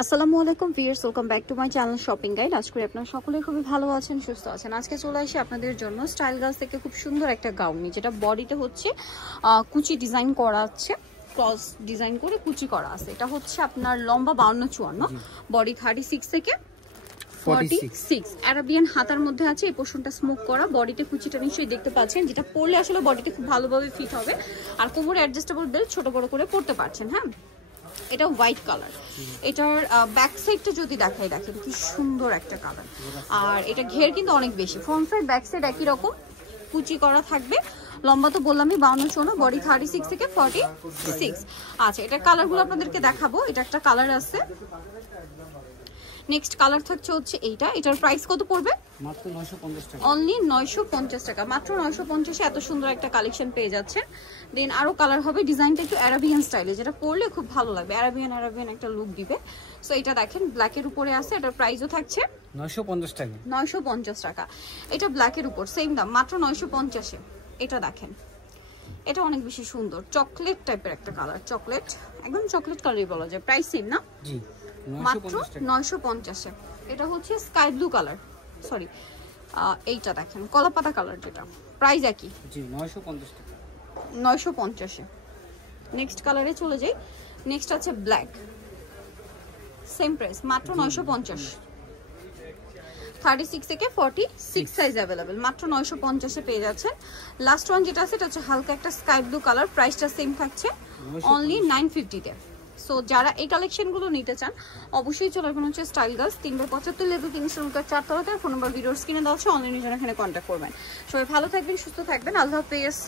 আসসালামু আলাইকুম viewers, welcome back to my channel shopping guide. আজ করে আপনারা সকলে খুবই ভালো আছেন, সুস্থ আছেন। আজকে চলে আসি আপনাদের জন্য স্টাইল গার্লস থেকে খুব সুন্দর একটা গাউনি, যেটা বডিতে হচ্ছে কুচি ডিজাইন করা আছে, ক্রস ডিজাইন করে কুচি করা আছে। এটা হচ্ছে আপনার লম্বা 52-54, বডি 36 থেকে 46, আরাবিয়ান হাতার মধ্যে আছে। এই পোর্শনটা স্মোক করা, বডিতে কুচিটা নিশ্চয়ই দেখতে পাচ্ছেন, যেটা পরলে আসলে বডিতে খুব ভালোভাবে ফিট হবে। আর কোমরে অ্যাডজাস্টেবল বেল্ট ছোট বড় করে পরতে পারছেন। হ্যাঁ, এটা হোয়াইট কালার। এটার ব্যাক সাইডটা যদি দেখাই, দেখেন কি সুন্দর একটা কালার। আর এটা ঘের কিন্তু অনেক বেশি, ফ্রন্ট সাইড ব্যাক সাইড একই রকম কুচি করা থাকবে। লম্বা তো বললামই 52-54, বডি 36 থেকে 46। আচ্ছা, এটার কালারগুলো আপনাদেরকে দেখাবো। এটা একটা কালার আছে, নেক্সট কালার থাকছে হচ্ছে এইটা। এটার প্রাইস কত পড়বে? মাত্র 950 টাকা, অনলি 950 টাকা। মাত্র 950 এ এত সুন্দর একটা কালেকশন পেয়ে যাচ্ছেন। দেন আরো কালার হবে, ডিজাইনটা একটু অ্যারাবিয়ান স্টাইলে, যেটা পরলে খুব ভালো লাগবে, অ্যারাবিয়ান একটা লুক দিবে। সো এটা দেখেন ব্ল্যাকের উপরে আছে, এটার প্রাইসও থাকছে 950 টাকা। 950 টাকা। এটা ব্ল্যাকের উপর সেম দাম, মাত্র 950 এ। এটা দেখেন, এটা অনেক বেশি সুন্দর, চকলেট টাইপের একটা কালার, চকলেট, একদম চকলেট কালারই বলা যায়। প্রাইস সেম না? জি, মাত্র 950 এ। এটা হচ্ছে স্কাই ব্লু কালার, সরি এইটা দেখেন কলাপাতা কালার, যেটা প্রাইস একই, জি 950 টাকা, 950 এ। নেক্সট কালারে চলে যাই। নেক্সট আছে ব্ল্যাক, সেম প্রাইস, মাত্র 950। 36 থেকে 46 সাইজ অ্যাভেলেবেল, মাত্র 950 এ পেয়ে যাচ্ছেন। লাস্ট ওয়ান যেটা আছে, এটা হচ্ছে হালকা একটা স্কাই ব্লু কালার, প্রাইসটা সেম থাকছে অনলি 950 তে। সো যারা এই কালেকশনগুলো নিতে চান অবশ্যই চলে আসবেন হচ্ছে স্টাইল গার্লস, 3/75 লেভেল 3 4 তলাতে। ফোন নাম্বার ভিডিওর স্ক্রিনে দেওয়া আছে, অনলাইনে জন্য এখানে কন্ট্যাক্ট করবেন। সবাই ভালো থাকবেন, সুস্থ থাকবেন, আল্লাহ হাফেজ।